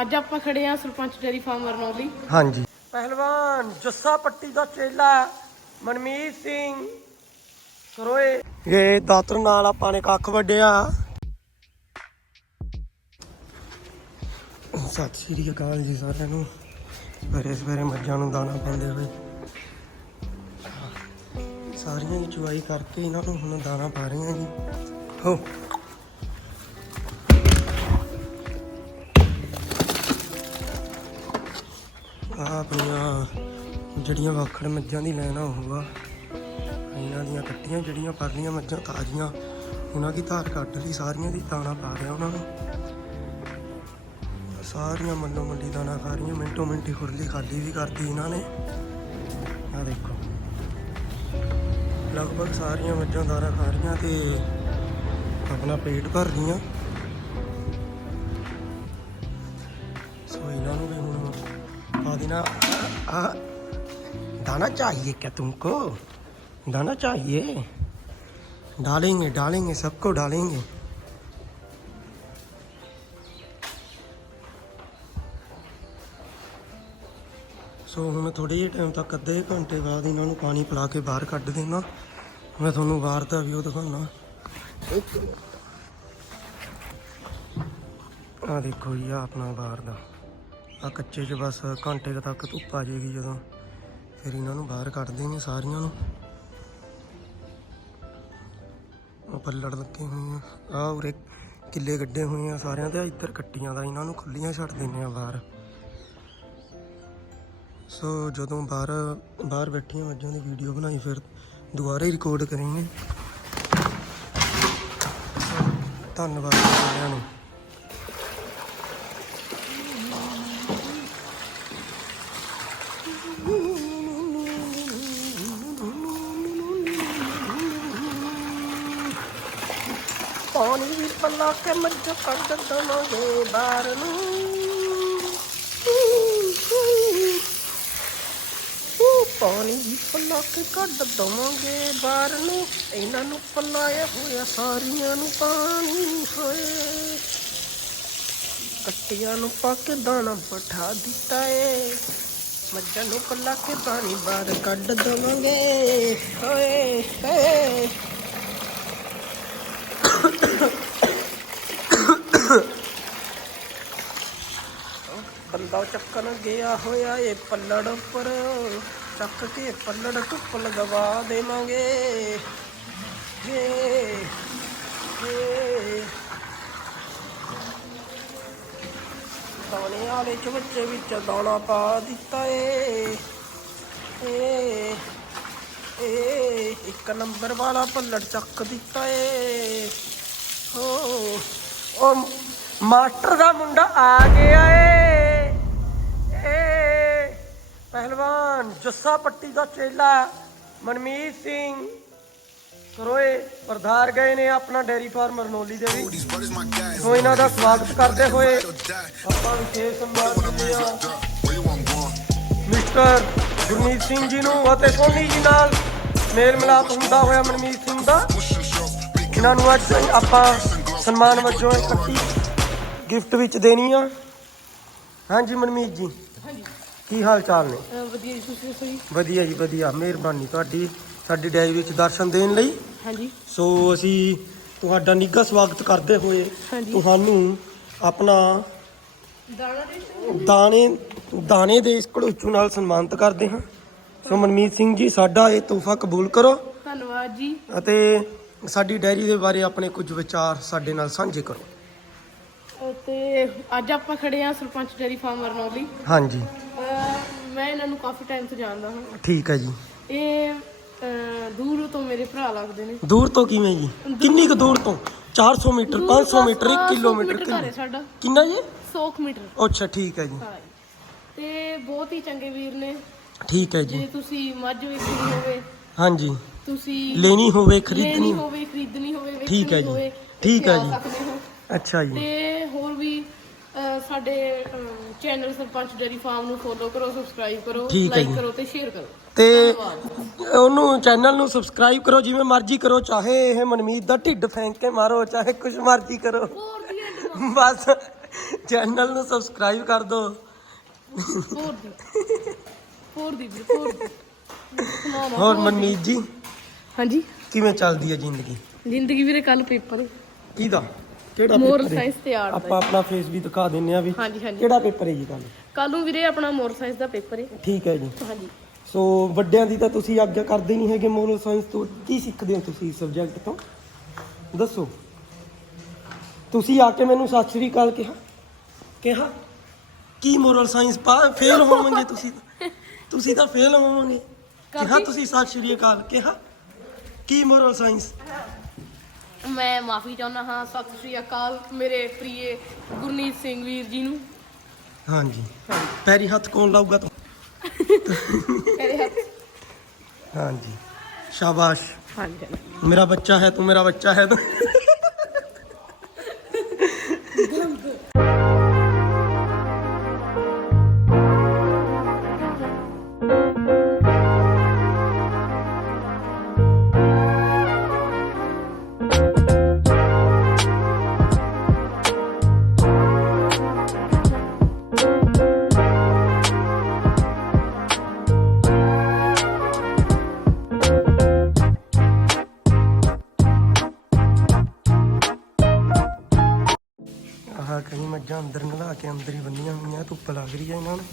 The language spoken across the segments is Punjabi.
ਅੱਜ ਆਪਾਂ ਖੜੇ ਆ ਸਰਪੰਚ ਡੇਰੀ ਫਾਰਮ ਅਰਨੌਲੀ ਹਾਂਜੀ। ਪਹਿਲਵਾਨ ਜੱਸਾ ਪੱਟੀ ਦਾ ਚੇਲਾ ਮਨਮੀਤ ਸਿੰਘ ਸਰੋਏ ਇਹ ਦਾਤਰ ਨਾਲ ਆਪਾਂ ਨੇ ਕੱਖ ਵੱਢਿਆ। ਸਤਿ ਸ਼੍ਰੀ ਅਕਾਲ ਜੀ ਸਾਰਿਆਂ ਨੂੰ। ਸਵੇਰੇ ਸਵੇਰੇ ਮੱਝਾਂ ਨੂੰ ਦਾਣਾ ਪਾਉਂਦੇ ਹੋਏ। ਸਾਰੀਆਂ ਦੀ ਚੁਆਈ ਕਰਕੇ ਇਹਨਾਂ ਨੂੰ ਹੁਣ ਦਾਣਾ ਪਾ ਰਹੀਆਂ ਜੀ। ਹੋ। ਆਹ ਆਪਣੀਆਂ ਜਿਹੜੀਆਂ ਵਾਖੜ ਮੱਝਾਂ ਦੀ ਲੈਣਾ ਹੋਊਗਾ ਇਹਨਾਂ ਦੀਆਂ ਕੱਟੀਆਂ ਜਿਹੜੀਆਂ ਪਰਲੀਆਂ ਮੱਝਾਂ ਤਾਜ਼ੀਆਂ, ਉਹਨਾਂ ਦੀ ਧਾਰ ਕੱਢ ਲਈ, ਸਾਰੀਆਂ ਦੀ ਦਾਣਾ ਪਾ ਰਿਹਾ ਉਹਨਾਂ ਨੂੰ। ਸਾਰੀਆਂ ਮੰਨੋ ਮੰਡੀ ਦਾਣਾ ਖਾ ਰਹੀਆਂ ਮਿੰਟੋ ਮਿੰਟੀ ਖੁਰਲੀ ਖਾਲੀ ਵੀ ਕਰਦੀ ਇਹਨਾਂ ਨੇ। ਆ ਦੇਖੋ। ਲਗਭਗ ਸਾਰੀਆਂ ਮੱਝਾਂ ਦਾਣਾ ਖਾ ਰਹੀਆਂ ਤੇ ਆਪਣਾ ਪੇਟ ਭਰ ਰਹੀਆਂ। ਸੋ ਇਹਨਾਂ ਨੂੰ ਵੀ ਹੁਣ पा देना आ, दाना चाहिए क्या तुमको दाना चाहिए डालेंगे डालेंगे सबको डालेंगे ਸੋ ਹੁਣ ਥੋੜੇ ਜਿਹੇ ਟਾਈਮ ਤੱਕ ਅੱਧੇ ਘੰਟੇ ਬਾਅਦ ਇਹਨਾਂ ਨੂੰ ਪਾਣੀ ਪਿਲਾ ਕੇ ਬਾਹਰ ਕੱਢ ਦੇਣਾ ਮੈਂ ਤੁਹਾਨੂੰ ਬਾਹਰ ਦਾ ਵੀ ਉਹ ਦਿਖਾਉਣਾ ਆ ਦੇਖੋ ਜੀ ਆਹ ਆਪਣਾ ਬਾਹਰ ਦਾ ਆ ਕੱਚੇ 'ਚ ਬਸ ਘੰਟੇ ਕੁ ਤੱਕ ਧੁੱਪ ਆ ਜਾਏਗੀ ਜਦੋਂ ਫਿਰ ਇਹਨਾਂ ਨੂੰ ਬਾਹਰ ਕੱਢ ਦੇਣਗੇ ਸਾਰੀਆਂ ਨੂੰ। ਉਹ ਪੱਲੜ ਲੱਗੇ ਹੋਏ ਆ। ਆ ਉਰੇ ਕਿੱਲੇ ਗੱਡੇ ਹੋਏ ਆ ਸਾਰਿਆਂ ਤੇ ਇੱਧਰ ਕੱਟੀਆਂ ਦਾ ਇਹਨਾਂ ਨੂੰ ਖੁੱਲੀਆਂ ਛੱਡ ਦਿੰਦੇ ਆ ਬਾਹਰ। ਸੋ ਜਦੋਂ ਬਾਹਰ ਬਾਹਰ ਬੈਠੀਆਂ ਮੱਝਾਂ ਦੀ ਵੀਡੀਓ ਬਣਾਈ, ਫਿਰ ਦੁਬਾਰਾ ਹੀ ਰਿਕਾਰਡ ਕਰਾਂਗੇ। ਧੰਨਵਾਦ ਸਾਰਿਆਂ ਨੂੰ। ਪਾਣੀ ਵੀ ਕੇ ਮੱਝ ਕੱਢ ਦਵਾਂਗੇ ਬਾਹਰ ਨੂੰ। ਪਾਣੀ ਵੀ ਪੱਲਾ ਕੇ ਕੱਢ ਦਵਾਂਗੇ ਬਾਹਰ ਨੂੰ। ਇਹਨਾਂ ਨੂੰ ਪੱਲਾਇਆ ਹੋਇਆ ਸਾਰੀਆਂ ਨੂੰ ਪਾਣੀ, ਹੋਏ। ਕੱਟੀਆਂ ਨੂੰ ਪਾ ਕੇ ਦਾਣਾ ਪਠਾ ਦਿੱਤਾ ਏ। ਮੱਝਾਂ ਨੂੰ ਪੱਲਾ ਕੇ ਪਾਣੀ ਬਾਹਰ ਕੱਢ ਦਵਾਂਗੇ ਓਏ ਏ ਬੰਦਾ ਚੱਕਣ ਗਿਆ ਹੋਇਆ ਏ ਪੱਲੜ ਉੱਪਰ। ਚੱਕ ਕੇ ਪੱਲੜ ਧੁੱਪ ਲਗਵਾ ਦੇਵਾਂਗੇ। ਏ ਏ ਦਾਣੇ ਵਾਲੇ ਚ ਬੱਚੇ ਵਿੱਚ ਦਾਣਾ ਪਾ ਦਿੱਤਾ ਏ। ਏ ਏ ਇੱਕ ਨੰਬਰ ਵਾਲਾ ਪੱਲੜ ਚੱਕ ਦਿੱਤਾ ਏ। ਹੋ। ਉਹ ਮਾਸਟਰ ਦਾ ਮੁੰਡਾ ਆ ਗਿਆ ਏ। ਪਹਿਲਵਾਨ ਜੱਸਾ ਪੱਟੀ ਦਾ ਚੇਲਾ ਮਨਮੀਤ ਸਿੰਘ। ਕਰੋਏ ਪਰਧਾਰ ਗਏ ਨੇ ਆਪਣਾ ਡੇਰੀ ਫਾਰਮ ਰਨੋਲੀ ਦੇ ਵਿੱਚ। ਸੋ ਇਹਨਾਂ ਦਾ ਸਵਾਗਤ ਕਰਦੇ ਹੋਏ ਆਪਾਂ ਵਿਸ਼ੇਸ਼ ਸਨਮਾਨ ਦਿੰਦੇ ਹਾਂ। ਮਿਸਟਰ ਗੁਰਮੀਤ ਸਿੰਘ ਜੀ ਨੂੰ ਅਤੇ ਸੋਨੀ ਜੀ ਨਾਲ ਮੇਲ ਮਿਲਾਪ ਹੁੰਦਾ ਹੋਇਆ ਮਨਮੀਤ ਸਿੰਘ ਦਾ। ਇਹਨਾਂ ਨੂੰ ਅੱਜ ਆਪਾਂ ਸਨਮਾਨ ਵਜੋਂ ਇੱਕ ਕੱਟੀ ਗਿਫਟ ਵਿੱਚ ਦੇਣੀ ਆ। ਹਾਂਜੀ ਮਨਮੀਤ ਜੀ। ਹਾਂਜੀ। ਕੀ ਹਾਲ ਚਾਲ ਨੇ? ਅਹ ਵਧੀਆ ਜੀ ਤੁਸੀਂ ਦੱਸੋ ਜੀ? ਵਧੀਆ ਜੀ ਵਧੀਆ। ਮਿਹਰਬਾਨੀ ਤੁਹਾਡੀ ਸਾਡੀ ਡਾਇਰੀ ਵਿੱਚ ਦਰਸ਼ਨ ਦੇਣ ਲਈ। ਹਾਂਜੀ। ਸੋ ਅਸੀਂ ਤੁਹਾਡਾ ਨਿੱਘਾ ਸਵਾਗਤ ਕਰਦੇ ਹੋਏ ਹਾਂਜੀ। ਤੁਹਾਨੂੰ ਆਪਣਾ ਦਾਣਾ ਦਾਣੇ ਦਾਣੇ ਦੇ ਇਸ ਘੜੋਚੂ ਨਾਲ ਸਨਮਾਨਿਤ ਕਰਦੇ ਹਾਂ। ਸੋ ਮਨਮੀਤ ਸਿੰਘ ਜੀ ਸਾਡਾ ਇਹ ਤੋਹਫਾ ਕਬੂਲ ਕਰੋ। ਧੰਨਵਾਦ ਜੀ। ਅਤੇ ਸਾਡੀ ਡਾਇਰੀ ਦੇ ਬਾਰੇ ਆਪਣੇ ਕੁਝ ਵਿਚਾਰ ਸਾਡੇ ਨਾਲ ਸਾਂਝੇ ਕਰੋ। ਤੇ ਅੱਜ ਆਪਾਂ ਖੜੇ ਆ ਸਰਪੰਚ ਡੇਰੀ ਫਾਰਮ ਅਰਨੌਲੀ। ਹਾਂਜੀ। ਅਹ ਮੈਂ ਇਹਨਾਂ ਨੂੰ ਕਾਫੀ ਟਾਈਮ ਤੋਂ ਜਾਣਦਾ ਹਾਂ। ਠੀਕ ਹੈ ਜੀ। ਇਹ ਅਹ ਦੂਰ ਤੋਂ ਮੇਰੇ ਭਰਾ ਲੱਗਦੇ ਨੇ। ਦੂਰ ਤੋਂ ਕਿਵੇਂ ਜੀ? ਕਿੰਨੀ ਕੁ ਦੂਰ ਤੋਂ? 400 ਮੀਟਰ ਦੂਰ 500 ਤੋਂ ਮੀਟਰ 1 ਸੌ ਕਿਲੋਮੀਟਰ ਘਰ ਹੈ ਸਾਡਾ। ਕਿੰਨਾ ਜੀ? 100 ਮੀਟਰ। ਅੱਛਾ ਠੀਕ ਹੈ ਜੀ। ਹਾਂ ਜੀ। ਤੇ ਬਹੁਤ ਹੀ ਚੰਗੇ ਵੀਰ ਨੇ। ਠੀਕ ਹੈ ਜੇ। ਜੀ ਤੁਸੀਂ ਮੱਝ ਵੇਚਣੀ ਹੋਵੇ ਹਾਂਜੀ। ਤੁਸੀਂ ਲੈਣੀ ਹੋਵੇ ਲੈਣੀ ਖਰੀਦਣੀ ਹੋਵੇ ਖਰੀਦਣੀ ਹੋਵੇ ਠੀਕ ਹੈ ਜੀ। ਹੋਵੇ, ਠੀਕ ਹੈ ਜੀ। ਆ ਸਕਦੇ ਹੋ। ਅੱਛਾ ਜੀ। ਤੇ ਹੋਰ ਵੀ ਸਾਡੇ ਚੈਨਲ ਸਰਪੰਚ ਡੇਰੀ ਫਾਰਮ ਨੂੰ ਫੋਲੋ ਕਰੋ ਸਬਸਕ੍ਰਾਈਬ ਕਰੋ ਠੀਕ ਹੈ ਲਾਈਕ ਜੀ। ਕਰੋ ਤੇ ਸ਼ੇਅਰ ਕਰੋ। ਤੇ ਉਹਨੂੰ ਚੈਨਲ ਨੂੰ ਸਬਸਕ੍ਰਾਈਬ ਕਰੋ ਜਿਵੇਂ ਮਰਜ਼ੀ ਕਰੋ ਚਾਹੇ ਇਹ ਮਨਮੀਤ ਦਾ ਢਿੱਡ ਫੈਂਕ ਕੇ ਮਾਰੋ ਚਾਹੇ ਕੁਝ ਮਰਜ਼ੀ ਕਰੋ। ਹੋਰ ਦੀਆਂ ਬਸ ਚੈਨਲ ਨੂੰ ਸਬਸਕ੍ਰਾਈਬ ਕਰ ਦਿਓ ਹੋਰ ਦੀ ਹੋਰ ਦੀ ਵੀਰੇ ਹੋਰ ਦੀ ਨਾ, ਨਾ, ਹੋਰ ਮਨਮੀਤ ਜੀ ਹਾਂਜੀ। ਕਿਵੇਂ ਚੱਲਦੀ ਹੈ ਜ਼ਿੰਦਗੀ? ਜ਼ਿੰਦਗੀ ਵੀਰੇ ਕੱਲ ਪੇਪਰ ਕਿਹਦਾ? ਕਿਹੜਾ ਪੇਪਰ ਹੈ? ਸਾਇੰਸ ਤੇ ਆਰਟ ਆਪਾਂ ਆਪਣਾ ਫੇਸ ਵੀ ਦਿਖਾ ਦਿੰਨੇ ਆ ਵੀ ਹਾਂਜੀ ਹਾਂਜੀ। ਕਿਹੜਾ ਪੇਪਰ ਹੈ ਜੀ ਕੱਲ ਕੱਲ ਨੂੰ ਵੀਰੇ ਆਪਣਾ ਮੋਰਲ ਸਾਇੰਸ ਦਾ ਪੇਪਰ ਹੈ। ਠੀਕ ਹੈ ਜੀ। ਹਾਂਜੀ। ਸੋ ਵੱਡਿਆਂ ਦੀ ਤਾਂ ਤੁਸੀਂ ਆਗਿਆ ਕਰਦੇ ਨਹੀਂ ਹੈਗੇ ਮੋਰਲ ਸਾਇੰਸ ਤੋਂ। ਕੀ ਸਿੱਖਦੇ ਹੋ ਤੁਸੀਂ ਇਸ ਸਬਜੈਕਟ ਤੋਂ? ਦੱਸੋ। ਤੁਸੀਂ ਆ ਕੇ ਮੈਨੂੰ ਸਤਿ ਸ਼੍ਰੀ ਅਕਾਲ ਕਿਹਾ। ਕਿਹਾ? ਕੀ ਮੋਰਲ ਸਾਇੰਸ ਪਾ ਫੇਲ ਹੋਵੋਗੇ ਤੁਸੀਂ ਤੁਸੀਂ ਤਾਂ ਫੇਲ ਹੋਵੋਗੇ। ਕਿਹਾ ਤੁਸੀਂ ਸਤਿ ਸ਼੍ਰੀ ਅਕਾਲ। ਕਿਹਾ? ਕੀ ਮੋਰਲ ਸਾਇੰਸ ਮੈਂ ਮਾਫੀ ਚਾਹੁੰਦਾ ਹਾਂ ਸਤਿ ਸ੍ਰੀ ਅਕਾਲ ਮੇਰੇ ਪ੍ਰੀਏ ਗੁਰਨੀਤ ਸਿੰਘ ਵੀਰ ਜੀ ਨੂੰ। ਹਾਂਜੀ। ਪੈਰੀ ਹੱਥ ਕੌਣ ਲਾਊਗਾ ਤੂੰ? ਮੇਰੇ ਹੱਥ। ਹਾਂਜੀ। ਸ਼ਾਬਾਸ਼। ਹਾਂਜੀ। ਮੇਰਾ ਬੱਚਾ ਹੈ ਤੂੰ ਮੇਰਾ ਬੱਚਾ ਹੈ। ਤੂੰ तो ਕਈ ਮੱਝਾਂ ਅੰਦਰ ਨਲਾ ਕੇ ਅੰਦਰ ਹੀ ਬੰਨੀਆਂ ਹੋਈਆਂ, ਧੁੱਪ ਲੱਗ ਰਹੀ ਹੈ ਇਹਨਾਂ ਨੂੰ।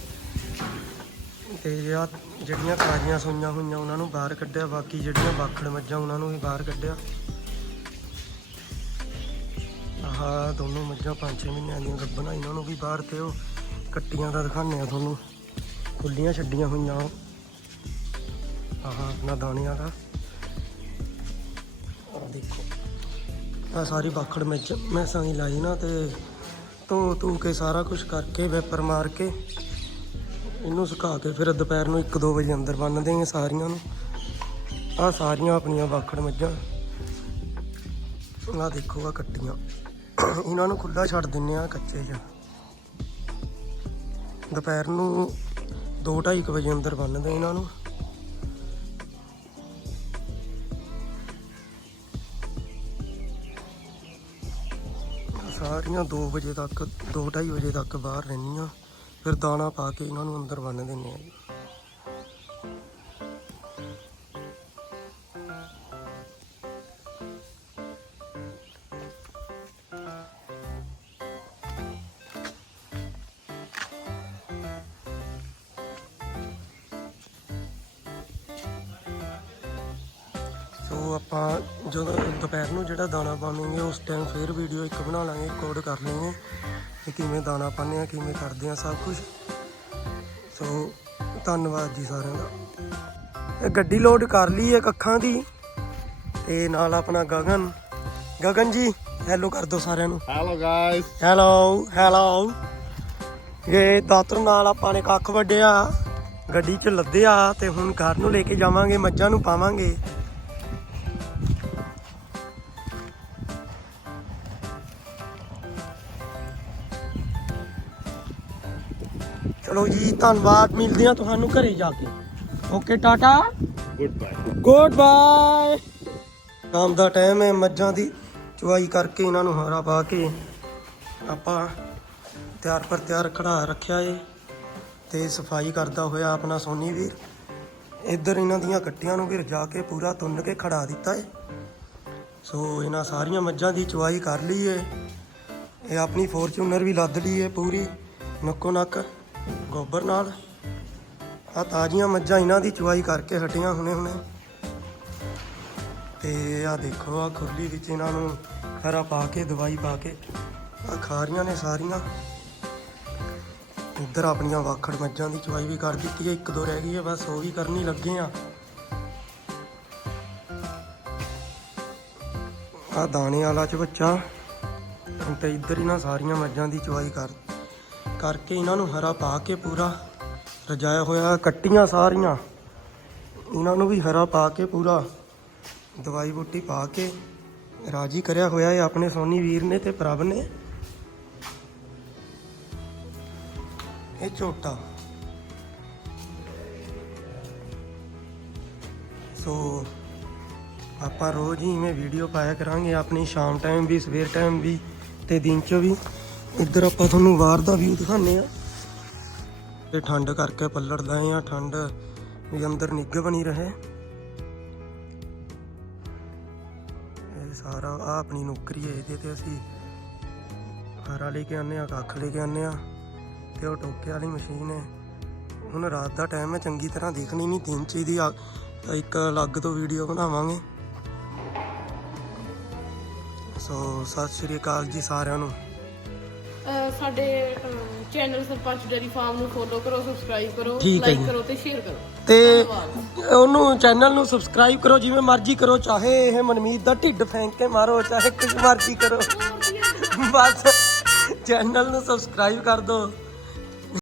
ਤੇ ਆ ਜਿਹੜੀਆਂ ਤਾਜ਼ੀਆਂ ਸੂਈਆਂ ਹੋਈਆਂ ਉਹਨਾਂ ਨੂੰ ਬਾਹਰ ਕੱਢਿਆ, ਬਾਕੀ ਜਿਹੜੀਆਂ ਬਾਖੜ ਮੱਝਾਂ ਉਹਨਾਂ ਨੂੰ ਵੀ ਬਾਹਰ ਕੱਢਿਆ। ਆਹ ਦੋਨੋਂ ਮੱਝਾਂ 5-6 ਮਹੀਨਿਆਂ ਦੀਆਂ ਗੱਭਣਾ, ਇਹਨਾਂ ਨੂੰ ਵੀ ਬਾਹਰ ਤੇ ਉਹ ਕੱਟੀਆਂ ਦਾ ਦਿਖਾਉਂਦੇ ਆ ਤੁਹਾਨੂੰ। ਖੁੱਲੀਆਂ ਛੱਡੀਆਂ ਹੋਈਆਂ ਉਹ। ਆਹ ਆਪਣਾ ਦਾਣਿਆਂ ਦਾ। ਆਹ ਦੇਖੋ ਆ ਸਾਰੀ ਬਾਖੜ ਮੈਚ ਮੈਸਾਂ ਦੀ ਲਾਈ ਨਾ ਤੇ ਧੋ ਧੂ ਕੇ ਸਾਰਾ ਕੁਝ ਕਰਕੇ ਵੈਪਰ ਮਾਰ ਕੇ ਇਹਨੂੰ ਸੁਕਾ ਕੇ ਫਿਰ ਦੁਪਹਿਰ ਨੂੰ 1-2 ਵਜੇ ਅੰਦਰ ਬੰਨ ਦੇਂਗੇ ਸਾਰੀਆਂ ਨੂੰ। ਆ ਸਾਰੀਆਂ ਆਪਣੀਆਂ ਬਾਖੜ ਮੱਝਾਂ। ਆ ਦੇਖੋ ਆ ਕੱਟੀਆਂ। ਇਹਨਾਂ ਨੂੰ ਖੁੱਲਾ ਛੱਡ ਦਿੰਨੇ ਆ ਕੱਚੇ 'ਚ ਦੁਪਹਿਰ ਨੂੰ 2-2:30 ਵਜੇ ਅੰਦਰ ਬੰਨਦੇ ਇਹਨਾਂ ਨੂੰ। ਸਾਰੀਆਂ 2 ਵਜੇ ਤੱਕ 2:30 ਵਜੇ ਤੱਕ ਬਾਹਰ ਰਹਿੰਦੀਆਂ ਫਿਰ ਦਾਣਾ ਪਾ ਕੇ ਇਹਨਾਂ ਨੂੰ ਅੰਦਰ ਬੰਨ ਦਿੰਦੇ ਆ ਸੋ ਆਪਾਂ ਜਦੋਂ ਦੁਪਹਿਰ ਨੂੰ ਜਿਹੜਾ ਦਾਣਾ ਪਾਵਾਂਗੇ ਉਸ ਟਾਈਮ ਫਿਰ ਵੀਡੀਓ ਇੱਕ ਬਣਾ ਲਾਂਗੇ ਰਿਕਾਰਡ ਕਰ ਲਵਾਂਗੇ ਕਿ ਕਿਵੇਂ ਦਾਣਾ ਪਾਉਂਦੇ ਆ ਕਿਵੇਂ ਕਰਦੇ ਆ ਸਭ ਕੁਝ ਸੋ ਧੰਨਵਾਦ ਜੀ ਸਾਰਿਆਂ ਦਾ। ਇਹ ਗੱਡੀ ਲੋਡ ਕਰ ਲਈ ਹੈ ਕੱਖਾਂ ਦੀ ਤੇ ਨਾਲ ਆਪਣਾ ਗਗਨ। ਗਗਨ ਜੀ ਹੈਲੋ ਕਰ ਦਿਓ ਸਾਰਿਆਂ ਨੂੰ। Hello, guys. ਹੈਲੋ ਹੈਲੋ ਇਹ ਦਾਤਰ ਨਾਲ ਆਪਾਂ ਨੇ ਕੱਖ ਵੱਢਿਆ ਗੱਡੀ 'ਚ ਲੱਦਿਆ ਤੇ ਹੁਣ ਘਰ ਨੂੰ ਲੈ ਕੇ ਜਾਵਾਂਗੇ ਮੱਝਾਂ ਨੂੰ ਪਾਵਾਂਗੇ। ਚਲੋ ਜੀ ਧੰਨਵਾਦ। ਮਿਲਦੇ ਆ ਤੁਹਾਨੂੰ ਘਰੇ ਜਾ ਕੇ। Okay tata Goodbye. Good bye ਸ਼ਾਮ ਦਾ ਟਾਈਮ ਹੈ ਮੱਝਾਂ ਦੀ ਚੁਆਈ ਕਰਕੇ ਇਹਨਾਂ ਨੂੰ ਹਾਰਾ ਪਾ ਕੇ ਆਪਾਂ ਤਿਆਰ ਪਰ ਤਿਆਰ ਖੜਾ ਰੱਖਿਆ ਏ ਤੇ ਸਫ਼ਾਈ ਕਰਦਾ ਹੋਇਆ ਆਪਣਾ ਸੋਨੀ ਵੀਰ। ਇੱਧਰ ਇਹਨਾਂ ਦੀਆਂ ਕੱਟੀਆਂ ਨੂੰ ਵੀ ਰਜਾ ਕੇ ਪੂਰਾ ਤੁੰਨ ਕੇ ਖੜਾ ਦਿੱਤਾ ਏ। ਸੋ ਇਹਨਾਂ ਸਾਰੀਆਂ ਮੱਝਾਂ ਦੀ ਚੁਆਈ ਕਰ ਲਈ ਏ। ਇਹ ਆਪਣੀ ਫੋਰਚੂਨਰ ਵੀ ਲੱਦ ਲਈ ਏ ਪੂਰੀ ਨੱਕੋ ਨੱਕ ਗੋਬਰ ਨਾਲ। ਆ ਤਾਜ਼ੀਆਂ ਮੱਝਾਂ ਇਹਨਾਂ ਦੀ ਚੁਆਈ ਕਰਕੇ ਹਟੀਆਂ ਹੁਣੇ ਹੁਣੇ। ਤੇ ਆ ਦੇਖੋ ਆ ਖੁਰਲੀ ਵਿੱਚ ਇਹਨਾਂ ਨੂੰ ਹਰਾ ਪਾ ਕੇ, ਦਵਾਈ ਪਾ ਕੇ ਆ ਖਾ ਰਹੀਆਂ ਨੇ ਸਾਰੀਆਂ। ਇੱਧਰ ਆਪਣੀਆਂ ਵਾਖੜ ਮੱਝਾਂ ਦੀ ਚੁਆਈ ਵੀ ਕਰ ਦਿੱਤੀ ਹੈ, ਇੱਕ ਦੋ ਰਹਿ ਗਈ ਹੈ, ਬਸ ਉਹ ਵੀ ਕਰਨੀ ਲੱਗੇ ਆ। ਆ ਦਾਣੇ ਵਾਲਾ ਚ ਬੱਚਾ। ਤੇ ਇੱਧਰ ਇਹਨਾਂ ਸਾਰੀਆਂ ਮੱਝਾਂ ਦੀ ਚੁਆਈ ਕਰ ਕਰਕੇ ਇਹਨਾਂ ਨੂੰ ਹਰਾ ਪਾ ਕੇ ਪੂਰਾ ਰਜਾਇਆ ਹੋਇਆ, ਕੱਟੀਆਂ ਸਾਰੀਆਂ। ਇਹਨਾਂ ਨੂੰ ਵੀ ਹਰਾ ਪਾ ਕੇ ਪੂਰਾ ਦਵਾਈ ਬੂਟੀ ਪਾ ਕੇ ਰਾਜੀ ਕਰਿਆ ਹੋਇਆ ਹੈ ਆਪਣੇ ਸੋਨੀ ਵੀਰ ਨੇ ਤੇ ਪ੍ਰਭ ਨੇ। ਇਹ ਝੋਟਾ ਸੋ ਆਪਾਂ ਰੋਜ਼ ਹੀ ਇਵੇਂ ਵੀਡੀਓ ਪਾਇਆ ਕਰਾਂਗੇ, ਆਪਣੀ ਸ਼ਾਮ ਟਾਈਮ ਵੀ, ਸਵੇਰ ਟਾਈਮ ਵੀ ਤੇ ਦਿਨ ਚ ਵੀ। ਇੱਧਰ ਆਪਾਂ ਤੁਹਾਨੂੰ ਬਾਹਰ ਦਾ ਵਿਊ ਦਿਖਾਉਂਦੇ ਆ ਤੇ ਠੰਡ ਕਰਕੇ ਪੱਲੜਦਾ ਆ, ਠੰਡ ਵੀ ਅੰਦਰ ਨਿੱਘ ਬਣੀ ਰਹੇ। ਇਹ ਸਾਰਾ ਆ ਆਪਣੀ ਨੌਕਰੀ ਹੈ ਇਹਦੇ ਤੇ ਅਸੀਂ ਹਰਾ ਲੈ ਕੇ ਆਨੇ ਆ ਕੱਖ ਲੈ ਕੇ ਆਨੇ ਆ ਤੇ ਉਹ ਟੋਕੇ ਵਾਲੀ ਮਸ਼ੀਨ ਹੈ। ਹੁਣ ਰਾਤ ਦਾ ਟਾਈਮ ਹੈ, ਚੰਗੀ ਤਰ੍ਹਾਂ ਦੇਖਣੀ ਨਹੀਂ ਦਿਨ ਚ ਦੀ ਆ- ਇੱਕ ਅਲੱਗ ਤੋਂ ਵੀਡੀਓ ਬਣਾਵਾਂਗੇ। ਸੋ ਸਤਿ ਸ਼੍ਰੀ ਅਕਾਲ ਜੀ ਸਾਰਿਆਂ ਨੂੰ। ਸਾਡੇ ਚੈਨਲ ਸਰਪੰਚ ਡੇਰੀ ਫਾਰਮ ਨੂੰ ਫੋਲੋ ਕਰੋ ਸਬਸਕ੍ਰਾਈਬ ਕਰੋ ਠੀਕ ਹੈ ਲਾਈਕ ਜੀ। ਕਰੋ ਤੇ ਸ਼ੇਅਰ ਕਰੋ ਤੇ ਧੰਨਵਾਦ। ਉਹਨੂੰ ਚੈਨਲ ਨੂੰ ਸਬਸਕ੍ਰਾਈਬ ਕਰੋ ਜਿਵੇਂ ਮਰਜ਼ੀ ਕਰੋ ਚਾਹੇ ਇਹ ਮਨਮੀਤ ਦਾ ਢਿੱਡ ਫੈਂਕ ਕੇ ਮਾਰੋ ਚਾਹੇ ਕੁਝ ਮਰਜ਼ੀ ਕਰੋ ਬਸ ਚੈਨਲ ਨੂੰ ਸਬਸਕ੍ਰਾਈਬ ਕਰ ਦਿਓ